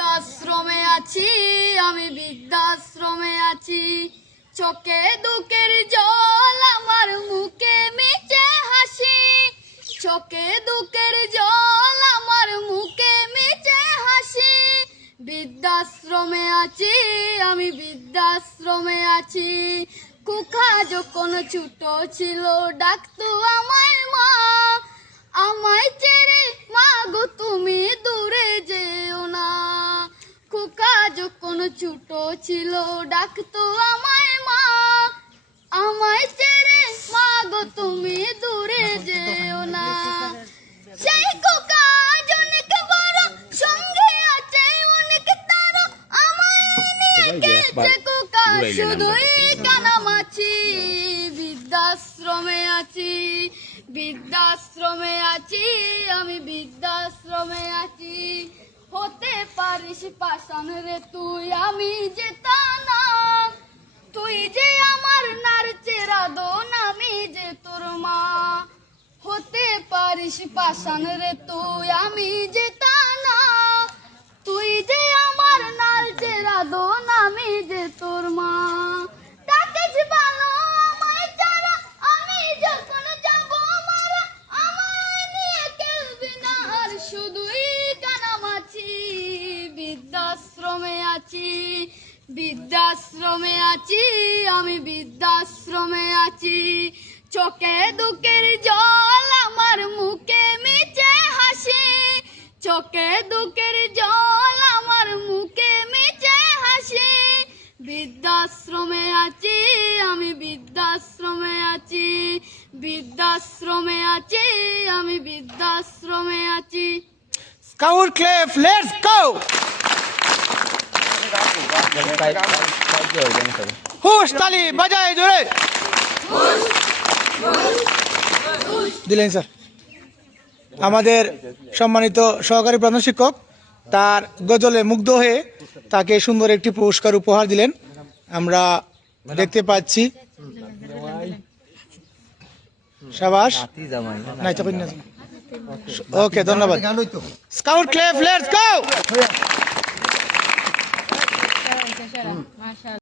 বৃদ্ধাশ্রমে আছি, আমি বৃদ্ধাশ্রমে আছি। চোখে দুঃখের জল, আমার মুখে মিছে হাসি। চোখে দুঃখের জল, আমার মুখে মিছে হাসি। বৃদ্ধাশ্রমে আছি, আমি বৃদ্ধাশ্রমে আছি। কুখা যখন ছোট ছিল, ডাকতো আমায় মা। আমায় ছেড়ে মা গো তুমি দূরে যেও না। খোকা যখন ছোট ছিল, ডাকতো আমায় মা। আমায় ছেড়ে মা গো তুমি দূরে যেও না। সেই খোকা আজ অনেক বড়, সঙ্গে আছে অনেক তার। আমায় নিয়ে খেলছে খোকা, শুধুই কানামাছি। বৃদ্ধাশ্রমে আছি, বৃদ্ধাশ্রমে আছি, আমি বৃদ্ধাশ্রমে আছি। হতে পারিস পাষাণ রে তুই, আমি যে তা না। তুই যে আমার নারচের আদন, আমি যে তোর মা। হতে পারিস পাষাণ রে তুই, আমি যে তা না। তুই যে আমার নারচের আদন, আমি যে তোর মা। ডাকিস ভালো আমায় ছাড়া, আমি যখন যাব মারা। আমায় নিয়ে খেলবি না আর, শুধুই কানামাছি। বৃদ্ধাশ্রমে আছি, বৃদ্ধাশ্রমে আছি, আমি বৃদ্ধাশ্রমে আছি। চোখে দুঃখের জল, আমার মুখে মিছে হাসি। চোখে দুঃখের জল, আমার মুখে মিছে হাসি। বৃদ্ধাশ্রমে আছি, আমি বৃদ্ধাশ্রমে আছি। বৃদ্ধাশ্রমে আছি, আমি বৃদ্ধাশ্রমে আছি। স্কাউট ক্লেফ, লেটস গো। হুশ তালি বাজায় জোরে দিলেন স্যার। আমাদের সম্মানিত সহকারী প্রধান শিক্ষক তার গজলে মুগ্ধ হয়ে তাকে সুন্দর একটি পুরস্কার উপহার দিলেন, আমরা দেখতে পাচ্ছি। শাবাশ। ওকে, ধন্যবাদ। স্কাউট ক্লেফ, লেটস গো।